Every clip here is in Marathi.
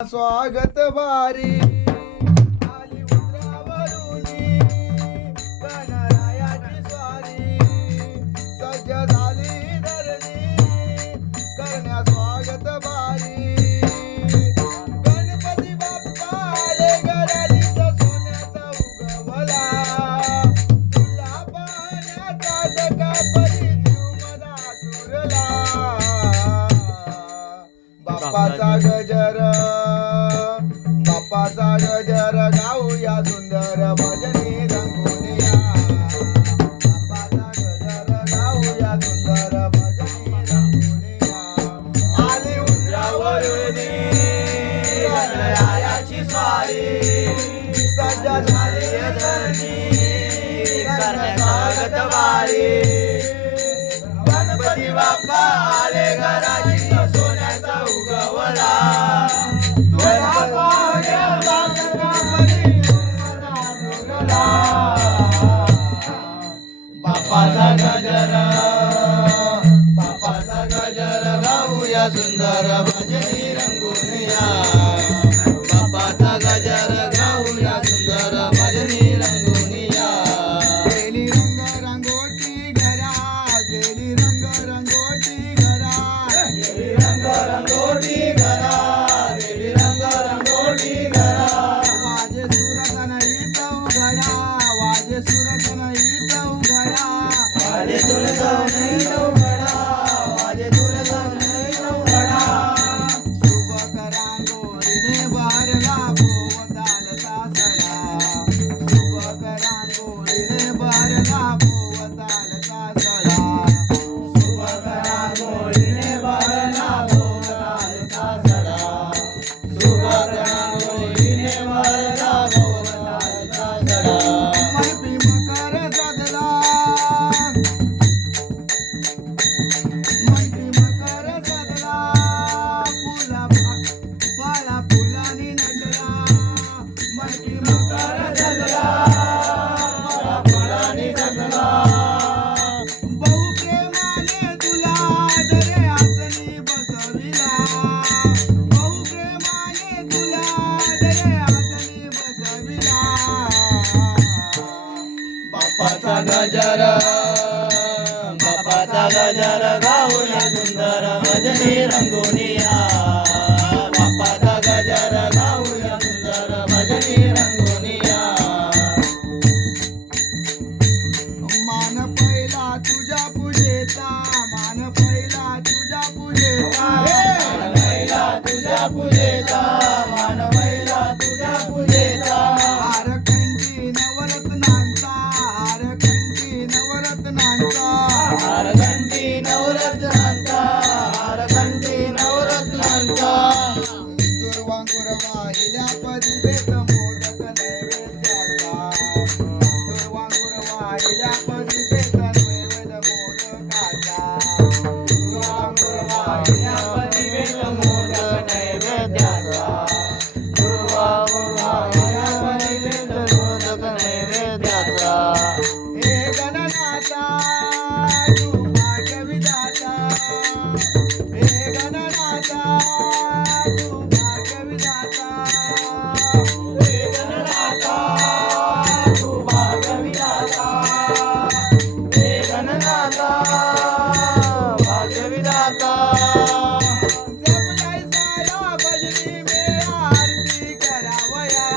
स्वागत भारी आली उंदरावरुनी गणरायाची स्वारी सज्ज झाली धरणी करण्या स्वागत भारी गणपती बाप्पा आले घरालीचा सोन्याचा उगवला तुला पाहण्याचा जगा परी जीव मधा तुरला बाप्पाचा गजर बाप्पाचा गजर गाऊया सुंदर भजनी रंगोनिया बाप्पाचा गजर गाऊया सुंदर भजनी रंगोनिया आली उंदरावरुनी गणरायाची स्वारी सज्ज झाली धरणी करण्या स्वागत वारी गणपती बाप्पा आले घराची सोन्याचा उगवला तुला पाहण्याचा बाप्पाचा गजर गाऊया सुंदर भजनी रंगोनिया बाप्पाचा गजर गाऊया सुंदर भजनी रंगोनिया गेली रंग रंगोटी घरा गेली रंग रंगोटी घरा गेली रंग रंगोटी घरा गेली रंग रंगोटी घरा वाजे सुरत नाही चौघडा वाजे सुरत नाही चौघडा वाजे सुरत नाही चौघडा वाजे सुरत नाही चौघडा शुभ करांगोळीने भरला भोवतालचा सडा शुभ करांगोळीने भरला भोवतालचा सडा शुभ करांगोळीने भरला भोवतालचा सडा शुभ करांगोळीने भरला भोवतालचा सडा मैत्री मकर सजला मैत्री मकर सजला फुला फळा फुलानी नटला मैत्री मकर सजला फळा फुलानी नटला बहु प्रेमाने तुला दरे आसनी बसविला बहु प्रेमाने तुला दरे आसनी बसविला बाप्पाचा गजर गाऊया सुंदर भजनी रंगोनिया बाप्पाचा गजर गाऊया सुंदर भजनी रंगोनिया मान पहिला तुझ्या पूजेचा मान पहिला तुझ्या पूजेचा मान पहिला तुझ्या पूजेचा मान पहिला तुझ्या पूजेचा हारकंठी नवरत्नांचा हारकंठी नवरत्नांचा हारकंठी नवरत्नांचा हारकंठी नवरत्नांचा दुर्वांकुर वाहिल्या पदी बेत मोदक नैवेद्याचा दुर्वांकुर वाहिल्या पदी बेत नैवेद्य मोदकाचा दुर्वांकुर वाहिल्या पदी बेत मोदक नैवेद्याचा दुर्वांकुर वाहिल्या पदी बेत मोदक नैवेद्याचा हे गणनाथा तू भाग्यविधाता हे गणनाथा तू भाग्यविधाता हे गणनाथा तू भाग्यविधाता हे गणनाथा भाग्यविधाता जमलाय सारा भजनी मेळा आरती करावया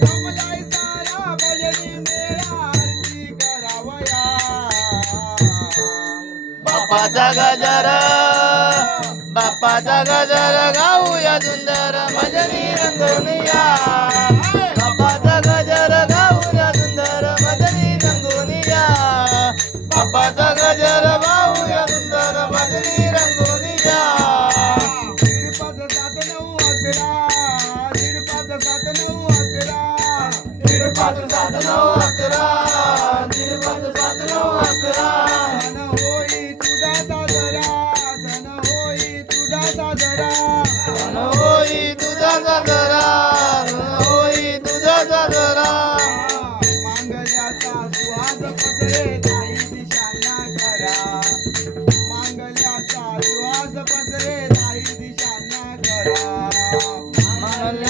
जमलाय सारा भजनी मेळा आरती करावया बाप्पाचा गजर गाऊया सुंदर भजनी रंगोनिया बाप्पाचा गजर गाऊया सुंदर भजनी रंगोनिया बाप्पाचा गजर गाऊया सुंदर भजनी रंगोनिया 5-7-9-11 सण होई तुझा साजरा सण होई तुझा साजरा सण होई तुझा साजरा सण होई तुझा साजरा मांगल्याचा सुहास पसरे ताई दिशांना करा मांगल्याचा सुहास पसरे ताई दिशांना करा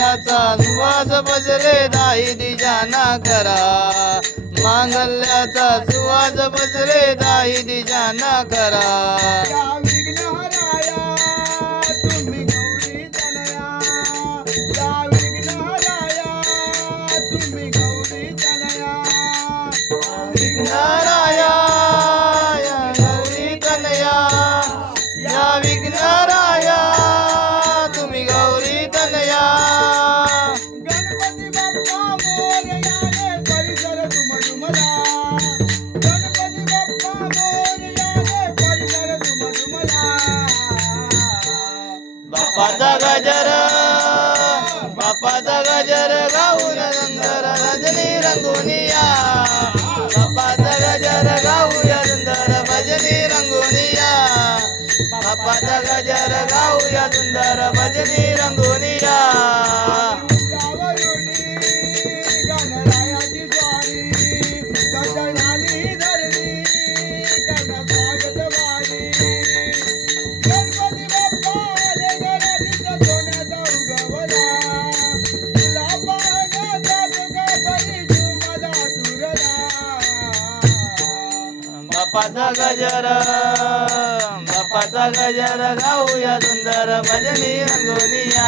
मांगल्याचा सुवास बसले दाही दिशाना करा मांगल्याचा सुवास बसले दाही दिशाना करा या विघ्नहराया तुम्ही गौरी तनया या विघ्नहराया तुम्ही गौरी तनया विघ्नहराया या गौरी तनया या विघ्नहराया तुम्ही गौरी तनया गणपती बाप्पा मोरयाने परिसर दुमदुमला गणपती बाप्पा मोरयाने परिसर दुमदुमला बाप्पाचा गजर गाऊया सुंदर रजनी रंगोनिया बाप्पाचा गजर गाऊया सुंदर भजनी रंगोनिया बाप्पाचा गजर गाऊया सुंदर भजनी रंगोनिया यावरुनी गणरायाची स्वारी कशा झाली धरणी कशा स्वागत वारी गणपती बाप्पा आले गणराजीचा सोन्याचा उगवला तुला पाहण्याचा तुका बरी झुमला तुरला बाप्पाचा गजर गाऊया सुंदर भजनी रंगोनिया